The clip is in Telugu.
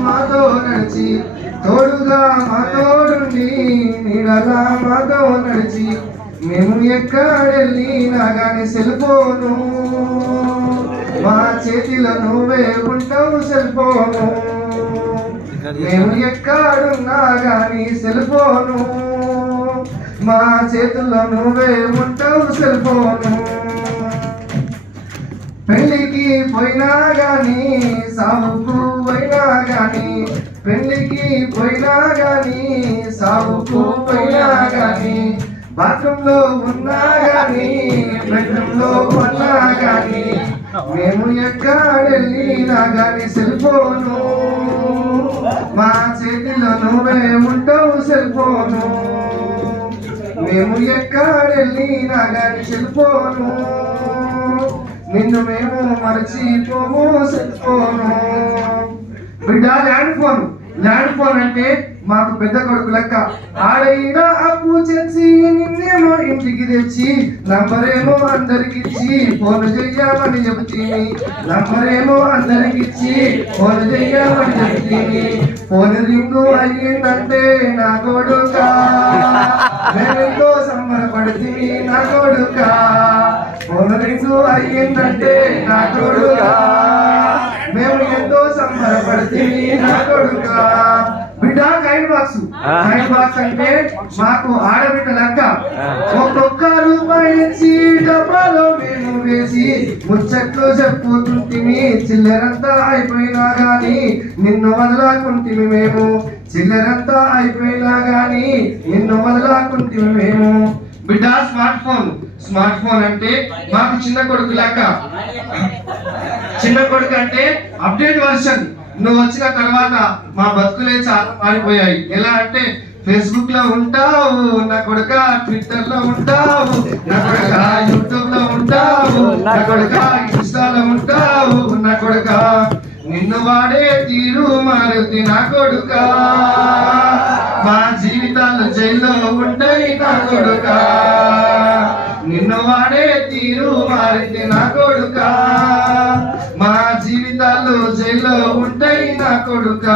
మాతో నడిచి తోడుగా మా నీడలా మాతో నడిచి మేము ఎక్కడెళ్ళినా కానీ సెల్ఫోను మా చేతిలో నువ్వే ఉంటావు సెల్ఫోను మేము ఎక్కడున్నా కానీ సెల్ఫోను మా చేతుల్లో నువ్వే ఉంటావు సెల్ఫోను పెళ్ళికి పోయినా కానీ సాగుకు పెళ్ళికి పోయినా గాని సాగుకు పోయినా గాని బాత్రూంలో ఉన్నా గాని బెడ్రూంలో ఉన్నా గాని మేము ఎక్కడెళ్ళినా గాని సెల్ ఫోను మా చేతిలో నువ్వే ఉంటావు సెల్ ఫోను మేము ఎక్కడెళ్ళినా గాని సెల్ ఫోను నిన్ను మేము మరచిపోము సెల్ ఫోను బిడ్డ ల్యాండ్ ఫోను. ల్యాండ్ మాకు పెద్ద కొడుకు లెక్క. ఆడైన అప్పు చేసి నిన్నేమో ఇంటికి తెచ్చి నంబరేమో అందరికిచ్చి ఫోన్ చెయ్యామని చెబుతీని నంబరేమో అందరికిచ్చి ఫోన్ చెయ్యామని చెబుతీని ఫోన్ రింగు అయ్యిందంటే నా కొడుకా. మేమెంతో సంబరపడుతుంది నా కొడుకా. ఫోన్ రింగు అయ్యిందంటే నా కొడుక మేము ఎంతో సంబరపడుతుంది నా కొడుకా. బిడ్డ కైన్ బాక్స్. కైన్ బాక్స్ అంటే మాకు ఆడబిడ్డ లెక్క. ఒక్కొక్క రూపాయి డబ్బాలో మేము వేసి ముచ్చట్లు చెప్పుతుంటిమి చిల్లరంతా అయిపోయినా గాని నిన్ను వదలాకుంటిమి మేము. చిల్లరంతా అయిపోయినా గాని నిన్ను వదలాకుంటిమి మేము. బిడ్డ స్మార్ట్ ఫోన్. స్మార్ట్ ఫోన్ అంటే మాకు చిన్న కొడుకు లెక్క. చిన్న కొడుకు అంటే అప్డేట్ వర్షన్. నువ్వు వచ్చిన తర్వాత మా బతుకులే చాలా మారిపోయాయి. ఎలా అంటే ఫేస్బుక్లో ఉంటావు నా కొడుక ట్విట్టర్లో ఉంటావు నా కొడుక యూట్యూబ్లో ఉంటావు నా కొడుక ఇన్స్టాలో ఉంటావు నా కొడుక నిన్ను వాడే తీరు మారుతి నా కొడుక. మా జీవితాలు జైల్లో ఉంటాయి నా కొడుక. నిన్ను వాడే తీరు మారుతి నా కొడుకా. నీలో ఉంటాయి నా కొడుక.